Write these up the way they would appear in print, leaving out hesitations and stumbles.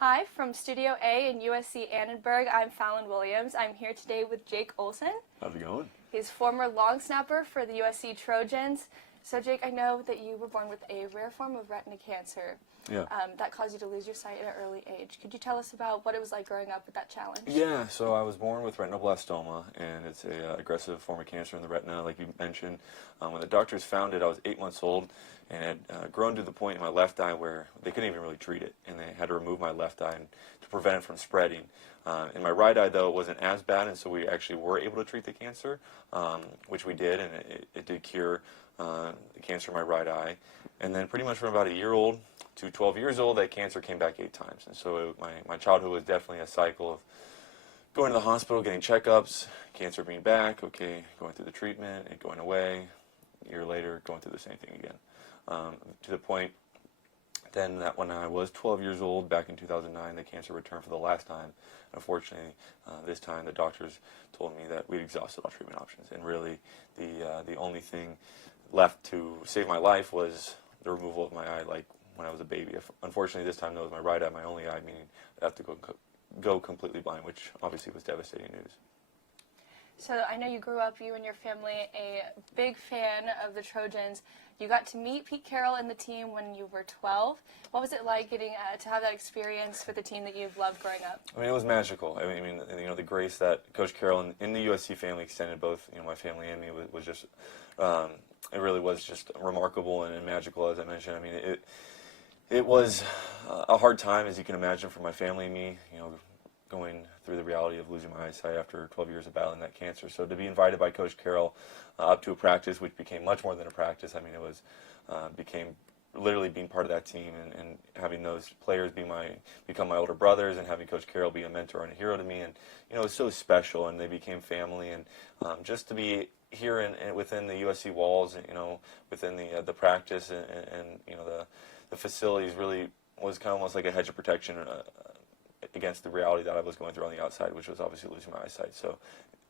Hi, from Studio A in USC Annenberg, I'm Fallon Williams. I'm here today with Jake Olson. How's it going? He's former long snapper for the USC Trojans. So Jake, I know that you were born with a rare form of retina cancer that caused you to lose your sight at an early age. Could you tell us about what it was like growing up with that challenge? Yeah, so I was born with retinoblastoma, and it's a aggressive form of cancer in the retina, like you mentioned. When the doctors found it, I was 8 months old, and it had grown to the point in my left eye where they couldn't even really treat it, and they had to remove my left eye to prevent it from spreading. In my right eye, though, it wasn't as bad, and so we actually were able to treat the cancer, which we did, and it did cure the cancer in my right eye. And then pretty much from about a year old to 12 years old, that cancer came back 8 times. And so my childhood was definitely a cycle of going to the hospital, getting checkups, cancer being back, okay, going through the treatment, it going away, a year later, going through the same thing again. To the point then that when I was 12 years old, back in 2009, the cancer returned for the last time. Unfortunately, this time the doctors told me that we'd exhausted all treatment options, and really the only thing left to save my life was the removal of my eye, like when I was a baby. Unfortunately, this time, though, it was my right eye, my only eye, meaning I have to go completely blind, which obviously was devastating news. So I know you grew up, you and your family, a big fan of the Trojans. You got to meet Pete Carroll and the team when you were 12. What was it like getting to have that experience with the team that you've loved growing up? I mean, it was magical. I mean, the grace that Coach Carroll in the USC family extended, both my family and me, was just it really was just remarkable and magical, as I mentioned. I mean, it was a hard time, as you can imagine, for my family and me, going through the reality of losing my eyesight after 12 years of battling that cancer. So to be invited by Coach Carroll up to a practice, which became much more than a practice, I mean, it was became literally being part of that team and having those players become my older brothers, and having Coach Carroll be a mentor and a hero to me, and it was so special, and they became family, and just to be here and within the USC walls, within the practice and the facilities really was kind of almost like a hedge of protection against the reality that I was going through on the outside, which was obviously losing my eyesight. So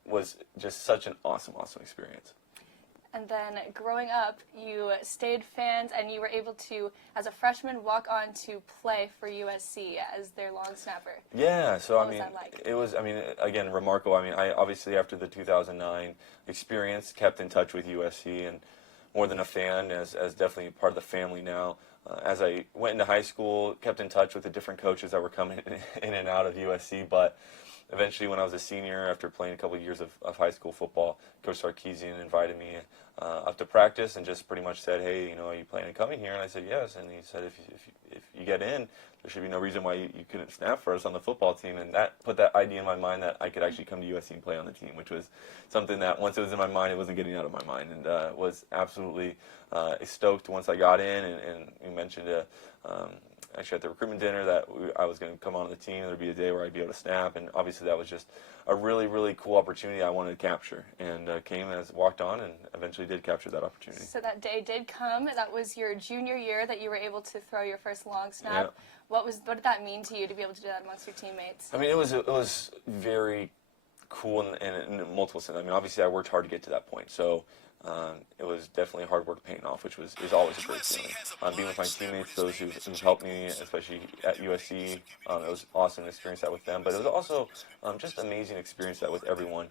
it was just such an awesome experience. And then growing up, you stayed fans, and you were able to, as a freshman, walk on to play for USC as their long snapper. Yeah, so what was that like? It was, again, remarkable. I obviously, after the 2009 experience, kept in touch with USC, and more than a fan, as definitely part of the family now. As I went into high school, kept in touch with the different coaches that were coming in and out of USC, but eventually when I was a senior, after playing a couple of years of high school football, Coach Sarkisian invited me up to practice and just pretty much said, hey, are you planning on coming here? And I said, yes. And he said, if you get in, there should be no reason why you couldn't snap for us on the football team. And that put that idea in my mind that I could actually come to USC and play on the team, which was something that once it was in my mind, it wasn't getting out of my mind. And was absolutely stoked once I got in. And you mentioned actually at the recruitment dinner that I was going to come on the team. There'd be a day where I'd be able to snap, and obviously that was just a really, really cool opportunity I wanted to capture, and walked on and eventually did capture that opportunity. So that day did come. That was your junior year that you were able to throw your first long snap. Yeah. What did that mean to you to be able to do that amongst your teammates? I mean, it was very cool in multiple senses. I mean, obviously I worked hard to get to that point, so it was definitely hard work paying off, which is always a great feeling. Being with my teammates, those who've helped me, especially at USC, it was awesome to experience that with them. But it was also just amazing to experience that with everyone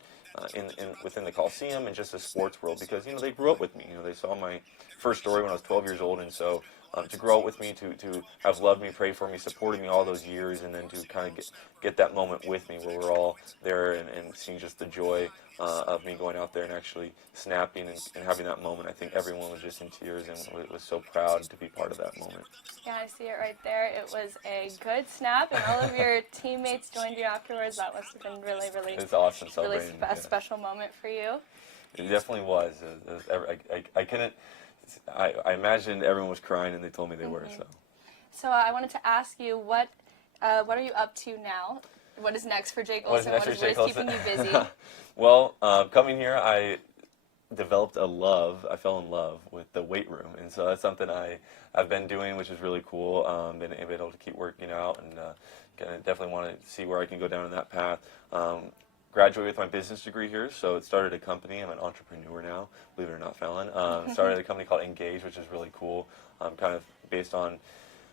within the Coliseum and just the sports world, because they grew up with me. They saw my first story when I was 12 years old, and so to grow up with me, to have loved me, prayed for me, supported me all those years, and then to kind of get that moment with me where we're all there and seeing just the joy of me going out there and actually snapping and having that moment. I think everyone was just in tears and was so proud to be part of that moment. Yeah, I see it right there. It was a good snap, and all of your teammates joined you afterwards. That must have been really, really, it's awesome, really special moment for you. It definitely was. I couldn't. I imagined everyone was crying, and they told me they were. So I wanted to ask you, what are you up to now? What is next for Jake Olson? What is keeping you busy? Well, coming here, I fell in love with the weight room, and so that's something I've been doing, which is really cool. Been able to keep working out, and definitely want to see where I can go down in that path. Graduated with my business degree here, so it started a company. I'm an entrepreneur now, believe it or not, Fallon. Started a company called Engage, which is really cool, kind of based on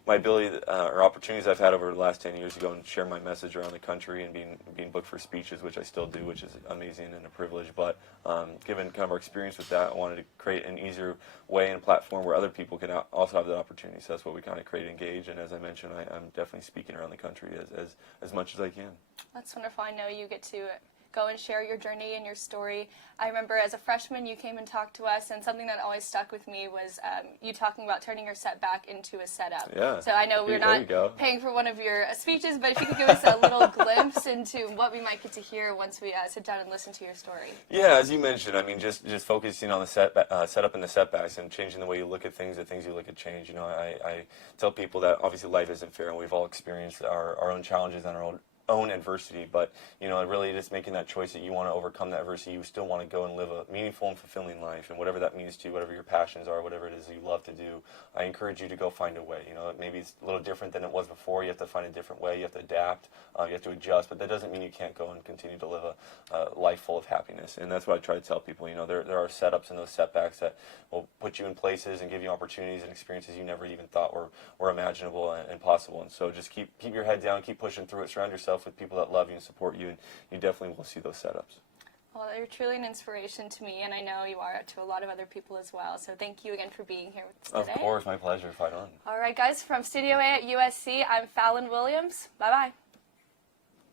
my ability or opportunities I've had over the last 10 years to go and share my message around the country and being booked for speeches, which I still do, which is amazing and a privilege. But given kind of our experience with that, I wanted to create an easier way and platform where other people can also have that opportunity. So that's what we kind of create Engage. And as I mentioned, I'm definitely speaking around the country as much as I can. That's wonderful. I know you get to go and share your journey and your story. I remember as a freshman you came and talked to us, and something that always stuck with me was you talking about turning your setback into a setup. Yeah. So I know we're not paying for one of your speeches, but if you could give us a little glimpse into what we might get to hear once we sit down and listen to your story. Yeah, as you mentioned, I mean, just focusing on the setup and the setbacks and changing the way you look at things, the things you look at change. You know, I tell people that obviously life isn't fair, and we've all experienced our own challenges and our own adversity, but you know, really just making that choice that you want to overcome that adversity, you still want to go and live a meaningful and fulfilling life, and whatever that means to you, whatever your passions are, whatever it is you love to do, I encourage you to go find a way. You know, maybe it's a little different than it was before. You have to find a different way. You have to adapt. You have to adjust, but that doesn't mean you can't go and continue to live a life full of happiness. And that's what I try to tell people. You know, there are setups and those setbacks that will put you in places and give you opportunities and experiences you never even thought were imaginable and possible. And so just keep your head down, keep pushing through it, surround yourself with people that love you and support you, and you definitely will see those setups. Well, you're truly an inspiration to me, and I know you are to a lot of other people as well. So thank you again for being here with us today. Of course, my pleasure. Fight on. All right, guys, from Studio A at USC, I'm Fallon Williams. Bye-bye.